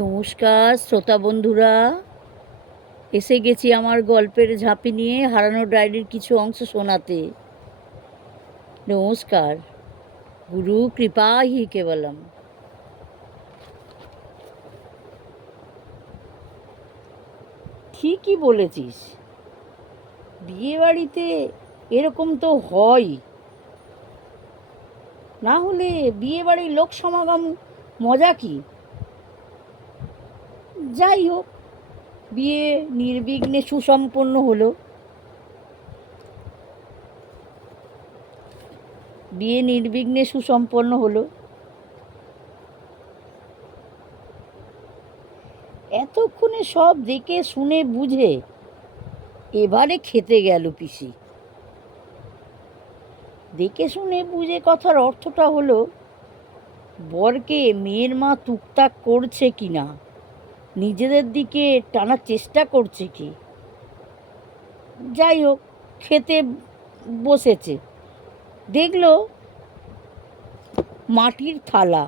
নমস্কার শ্রোতা বন্ধুরা, এসে গেছি আমার গল্পের ঝাঁপি নিয়ে হারানো ডায়েরির কিছু অংশ শোনাতে। নমস্কার। গুরু কৃপা হি কেবলম। ঠিকই বলেছিস, বিয়ে বাড়িতে এরকম তো হয়, না হলে বিয়ে বাড়ির লোক সমাগম মজা কি? যাই হোক, বিয়ে নির্বিঘ্নে সুসম্পন্ন হলো। এতক্ষণে সব দেখে শুনে বুঝে এবারে খেতে গেল পিসি। দেখে শুনে বুঝে কথার অর্থটা হলো, বরকে মেয়ের মা টুকটাক করছে কি না, নিজেদের দিকে টানার চেষ্টা করছে কি। যাই হোক, খেতে বসেছে, দেখলো মাটির থালা,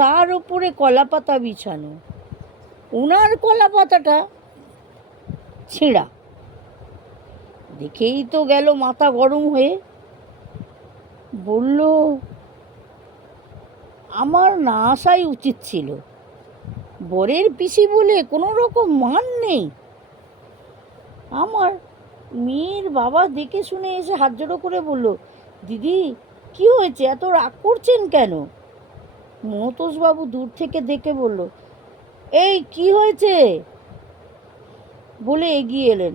তার উপরে কলাপাতা বিছানো। ওনার কলাপাতাটা ছেঁড়া। দেখেই তো গেল মাথা গরম হয়ে। বলল, আমার না আসাই উচিত ছিল, বরের পিসি বলে কোনো রকম মান নেই আমার। মেয়ের বাবা দেখে শুনে এসে হাত জোড়ো করে বলল, দিদি কি হয়েছে, এত রাগ করছেন কেন? মনতোষবাবু দূর থেকে দেখে বলল, এই কি হয়েছে বলে এগিয়ে এলেন।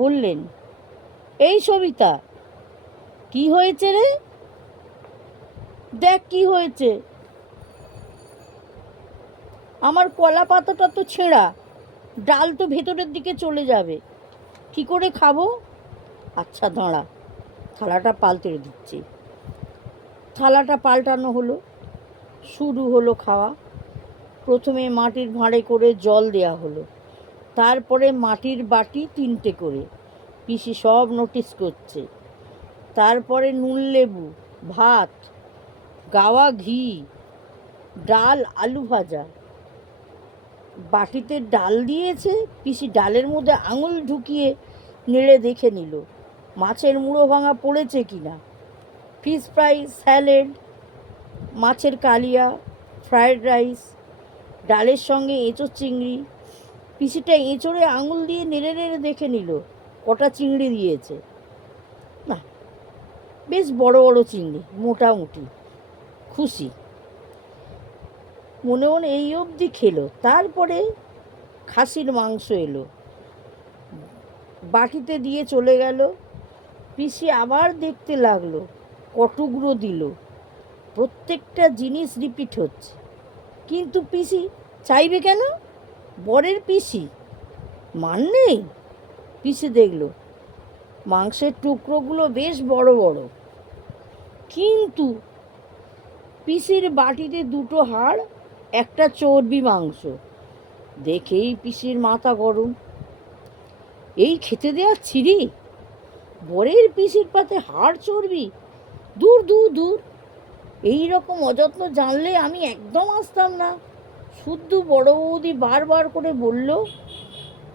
বললেন, এই সবিতা, কি হয়েছে রে? দেখ কি হয়েছে। আমার কলা পাতাটা তো ছেঁড়া, ডাল তো ভেতরের দিকে চলে যাবে, কি করে খাবো? আচ্ছা দাঁড়া, থালাটা পাল্টে দিচ্ছি। থালাটা পাল্টানো হলো, শুরু হলো খাওয়া। প্রথমে মাটির ভাঁড়ে করে জল দেয়া হলো, তারপরে মাটির বাটি 3টে করে, পিসি সব নোটিস করছে। তারপরে নুন লেবু, ভাত, গাওয়া ঘি, ডাল, আলু ভাজা। বাটিতে ডাল দিয়েছে, পিসি ডালের মধ্যে আঙুল ঢুকিয়ে নেড়ে দেখে নিল মাছের মুড়ো ভাঙা পড়েছে কিনা। ফিশ ফ্রাই, স্যালাড, মাছের কালিয়া, ফ্রায়েড রাইস, ডালের সঙ্গে এঁচোড় চিংড়ি। পিসিটা এঁচোড়ে আঙুল দিয়ে নেড়ে নেড়ে দেখে নিল কটা চিংড়ি দিয়েছে। না, বেশ বড় বড় চিংড়ি, মোটামুটি। খুশি মনে মনে এই অবধি খেলো। তারপরে খাসির মাংস এলো, বাটিতে দিয়ে চলে গেল। পিসি আবার দেখতে লাগলো কটুকরো দিল। প্রত্যেকটা জিনিস রিপিট হচ্ছে, কিন্তু পিসি চাইবে কেন? বরের পিসি, মান নেই? পিসি দেখলো মাংসের টুকরোগুলো বেশ বড় বড়, কিন্তু পিসির বাটিতে 2টো হাড়, একটা চর্বি মাংস। দেখেই পিসির মাথা গরম। এই খেতে দেওয়া ছিরি, বরের পিসির পাতে হাড় চর্বি, দূর দূর দূর। এই রকম অযত্ন জানলে আমি একদম আসতাম না। শুদ্ধ বড় বৌদি বারবার করে বলল,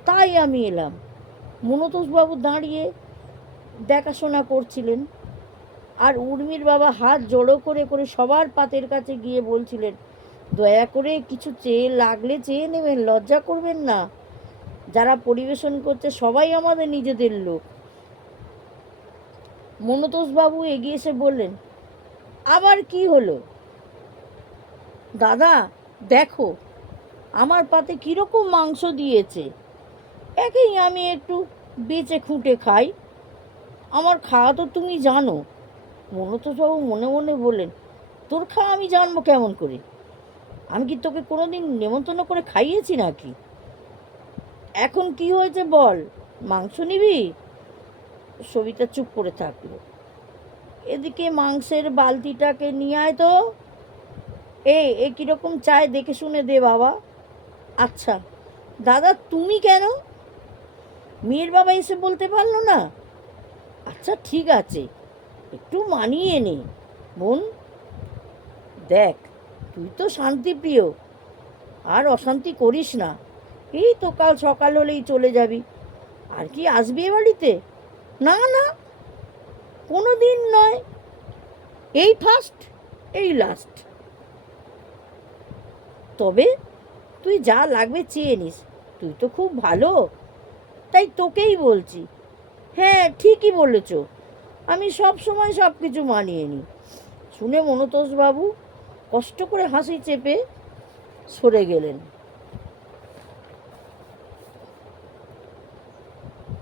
তাই আমি এলাম। মনতোষবাবু দাঁড়িয়ে দেখাশোনা করছিলেন, আর উর্মির বাবা হাত জড়ো করে করে সবার পাতের কাছে গিয়ে বলছিলেন, দয়া করে কিছু চেয়ে লাগলে চেয়ে নেবেন, লজ্জা করবেন না। যারা পরিবেশন করছে সবাই আমাদের নিজেদের লোক। মনতোষবাবু এগিয়ে এসে বললেন, আবার কি হলো? দাদা দেখো, আমার পাতে কীরকম মাংস দিয়েছে। একেই আমি একটু বেচে খুঁটে খাই, আমার খাওয়া তো তুমি জানো। মনতোষবাবু মনে মনে বললেন, তোর খাওয়া আমি জানবো কেমন করে? আমি কি তোকে কোনোদিন নেমন্তন্ন করে খাইয়েছি নাকি? এখন কি হয়েছে বল, মাংস নিবি? সবিতা চুপ করে থাকলো। এদিকে মাংসের বালতিটাকে নিয়ে আয় তো। এ কীরকম চায় দেখে শুনে দে বাবা। আচ্ছা দাদা, তুমি কেন? মেয়ের বাবা এসে বলতে পারলো না? আচ্ছা ঠিক আছে, একটু মানিয়ে নে বোন। দেখ, তুই তো শান্তিপ্রিয়, আর অশান্তি করিস না, এই তো কাল সকাল হলেই চলে যাবি। আর কি আসবি এ বাড়িতে? না না, কোনো দিন নয়, এই ফার্স্ট, এই লাস্ট। তবে তুই যা লাগবে চেয়ে নিস, তুই তো খুব ভালো, তাই তোকেই বলছি। হ্যাঁ ঠিকই বলেছ, আমি সব সময় সব কিছু মানিয়ে নিই। শুনে মনতোষবাবু কষ্ট করে হাসি চেপে সরে গেলেন।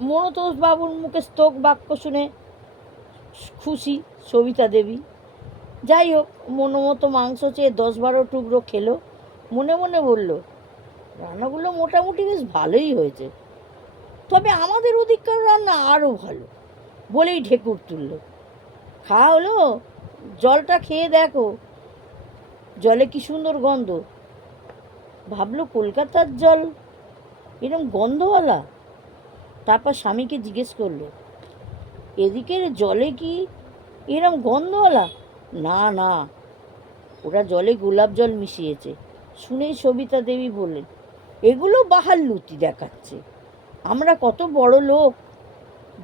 মনতোষবাবুর মুখে স্তোক বাক্য শুনে খুশি সবিতা দেবী। যাই হোক, মতো মাংস চেয়ে 10-12 টুকরো খেলো। মনে মনে বলল, রান্নাগুলো মোটামুটি বেশ ভালোই হয়েছে, তবে আমাদের ওদিককার রান্না আরও ভালো, বলেই ঢেকুর তুলল। খাওয়া হলো? জলটা খেয়ে দেখো, জলে কি সুন্দর গন্ধ। ভাবলো কলকাতার জল এরম গন্ধওয়ালা। তারপর স্বামীকে জিজ্ঞেস করলো, এদিকের জলে কি এরম গন্ধওয়ালা? না না, ওরা জলে গোলাপ জল মিশিয়েছে। শুনেই সবিতা দেবী বললেন, এগুলো বাহার লুতি দেখাচ্ছে, আমরা কত বড় লোক,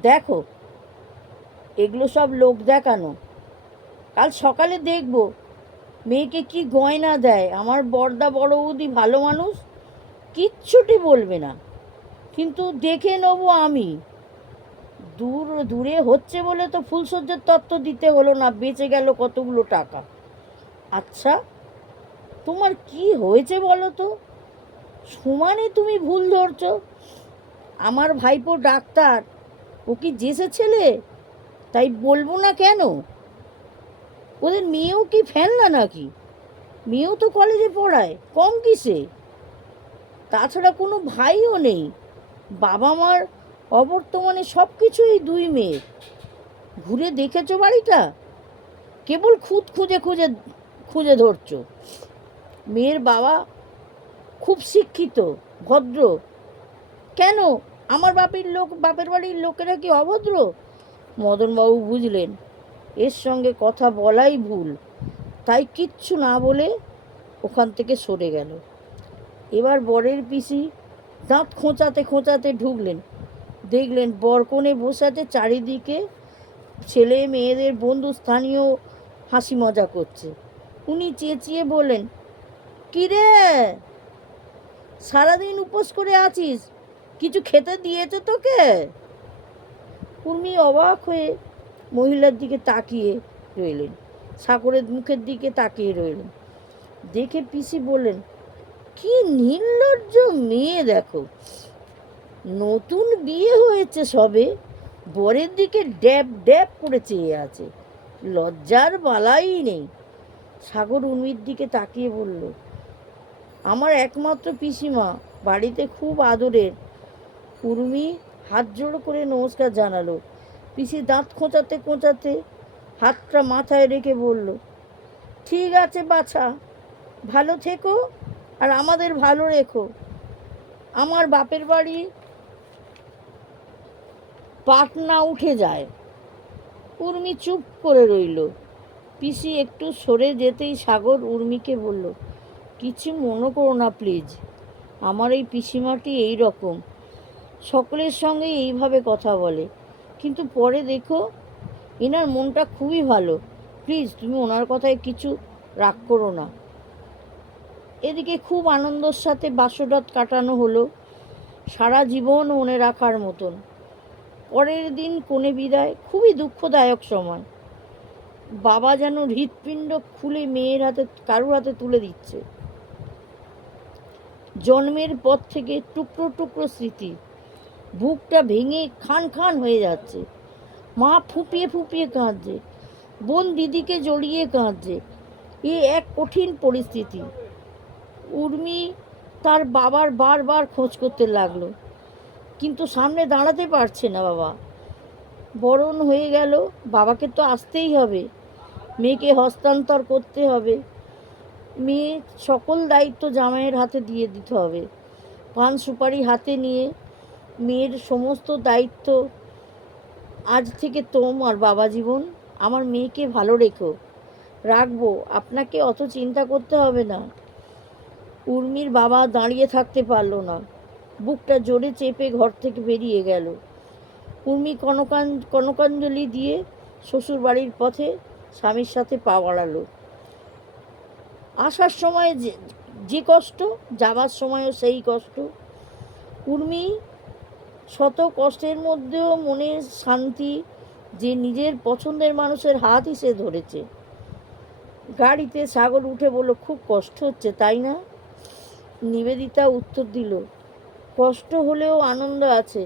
দেখো এগুলো সব লোক দেখানো। কাল সকালে দেখব মেয়েকে কি গয়না দেয়। আমার বড়দা বড় বৌদি ভালো মানুষ, কিচ্ছুটি বলবে না, কিন্তু দেখে নেবো আমি। দূরে হচ্ছে বলে তো ফুলসজ্জার তত্ত্ব দিতে হলো না, বেঁচে গেল কতগুলো টাকা। আচ্ছা তোমার কি হয়েছে বলো তো? সমানে তুমি ভুল ধরছ। আমার ভাইপো ডাক্তার, ও কি জেসে ছেলে, তাই বলবো না কেন? ওদের মেয়েও কি ফেলনা নাকি? মেয়েও তো কলেজে পড়ায়, কম কিসে? তাছাড়া কোনো ভাইও নেই, বাবা মার অবর্তমানে সব কিছুই 2 মেয়ের। ঘুরে দেখেছো বাড়িটা? কেবল খুঁজে খুঁজে খুঁজে ধরছো। মেয়ের বাবা খুব শিক্ষিত, ভদ্র। কেন, আমার বাপের বাড়ির লোকেরা কি অভদ্র? মদনবাবু বুঝলেন এর সঙ্গে কথা বলাই ভুল, তাই কিচ্ছু না বলে ওখান থেকে সরে গেল। এবার বরের পিসি দাঁত খোঁচাতে খোঁচাতে ঢুকলেন। দেখলেন বরকনে বসে আছে, চারিদিকে ছেলে মেয়েদের বন্ধু স্থানীয় হাসি মজা করছে। উনি চেঁচিয়ে বললেন, কিরে সারাদিন উপোস করে আছিস, কিছু খেতে দিয়েছে তোকে? উর্মি অবাক হয়ে মহিলার দিকে তাকিয়ে রইলেন, সাগরের মুখের দিকে তাকিয়ে রইলেন। দেখে পিসি বললেন, কি নির্লজ্জ মেয়ে দেখো, নতুন বিয়ে হয়েছে সবে, বরের দিকে ড্যাব ড্যাব করে চেয়ে আছে, লজ্জার বালাই নেই। সাগর উর্মির দিকে তাকিয়ে বলল, আমার একমাত্র পিসিমা, বাড়িতে খুব আদরের। উর্মি হাত জোড় করে নমস্কার জানালো। পিসি দাঁত খোঁচাতে খোঁচাতে হাতটা মাথায় রেখে বলল, ঠিক আছে বাছা, ভালো থেকো আর আমাদের ভালো রেখো। আমার বাপের বাড়ি পাটনা উঠে যায়। উর্মি চুপ করে রইল। পিসি একটু সরে যেতেই সাগর উর্মিকে বলল, কিছু মনে করো না প্লিজ, আমার এই পিসিমাটি এই রকম, সকলের সঙ্গে এইভাবে কথা বলে, কিন্তু পরে দেখো এনার মনটা খুবই ভালো, প্লিজ তুমি ওনার কথায় কিছু রাগ করো না। এদিকে খুব আনন্দের সাথে বাসরাত কাটানো হলো, সারা জীবন মনে রাখার মতন। পরের দিন কনে বিদায়, খুবই দুঃখদায়ক সময়। বাবা যেন হৃৎপিণ্ড খুলে মেয়ের হাতে, কারুর হাতে তুলে দিচ্ছে। জন্মের পর থেকে টুকরো টুকরো স্মৃতি, বুকটা ভেঙে খান খান হয়ে যাচ্ছে। মা ফুপিয়ে ফুপিয়ে কাঁদছে, বোন দিদিকে জড়িয়ে কাঁদছে। এ এক কঠিন পরিস্থিতি। উর্মি তার বাবার বারবার খোঁজ করতে লাগলো, কিন্তু সামনে দাঁড়াতে পারছে না। বাবা বরণ হয়ে গেল, বাবাকে তো আসতেই হবে, মেয়েকে হস্তান্তর করতে হবে, মেয়ে সকল দায়িত্ব জামাইয়ের হাতে দিয়ে দিতে হবে। পান সুপারি হাতে নিয়ে মেয়ের সমস্ত দায়িত্ব আজ থেকে তোমার বাবা জীবন, আমার মেয়েকে ভালো রেখো, রাখবো, আপনাকে অত চিন্তা করতে হবে না। উর্মির বাবা দাঁড়িয়ে থাকতে পারল না, বুকটা জোরে চেপে ঘর থেকে বেরিয়ে গেল। উর্মি কনকাঞ্জলি দিয়ে শ্বশুর বাড়ির পথে স্বামীর সাথে পা বাড়ালো। আসার সময় যে কষ্ট, যাবার সময়ও সেই কষ্ট। উর্মি শত কষ্টের মধ্যেও মনের শান্তি যে নিজের পছন্দের মানুষের হাতই সে ধরেছে। গাড়িতে সাগর উঠে বলল, খুব কষ্ট হচ্ছে তাই না? নিবেদিতা উত্তর দিল, কষ্ট হলেও আনন্দ আছে,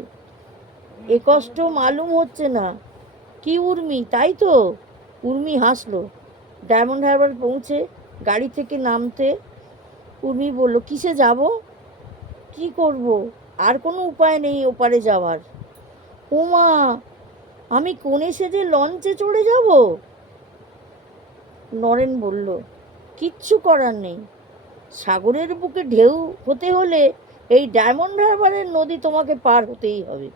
এ কষ্ট মালুম হচ্ছে না কি উর্মি, তাই তো? উর্মি হাসলো। ডায়মন্ড হারবার পৌঁছে গাড়ি থেকে নামতে উর্মি বলল, কিসে যাব? কি করব, আর কোনো উপায় নেই ওপারে যাওয়ার। ওমা, আমি কোণে সেজে লঞ্চে চড়ে যাব? নরেন বলল, কিচ্ছু করার নেই, সাগরের বুকে ঢেউ হতে হলে এই ডায়মন্ড হারবারের নদী তোমাকে পার হতেই হবে।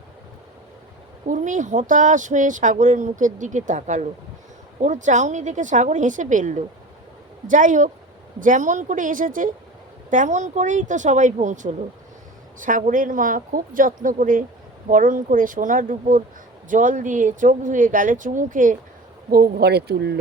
উর্মি হতাশ হয়ে সাগরের মুখের দিকে তাকালো। ওর চাউনি দেখে সাগর হেসে ফেলল। যাই হোক, যেমন করে এসেছে তেমন করেই তো সবাই পৌঁছলো। সাগরের মা খুব যত্ন করে বরণ করে সোনার উপর জল দিয়ে চোখ ধুয়ে গালে চুমু খেয়ে বউ ঘরে তুলল।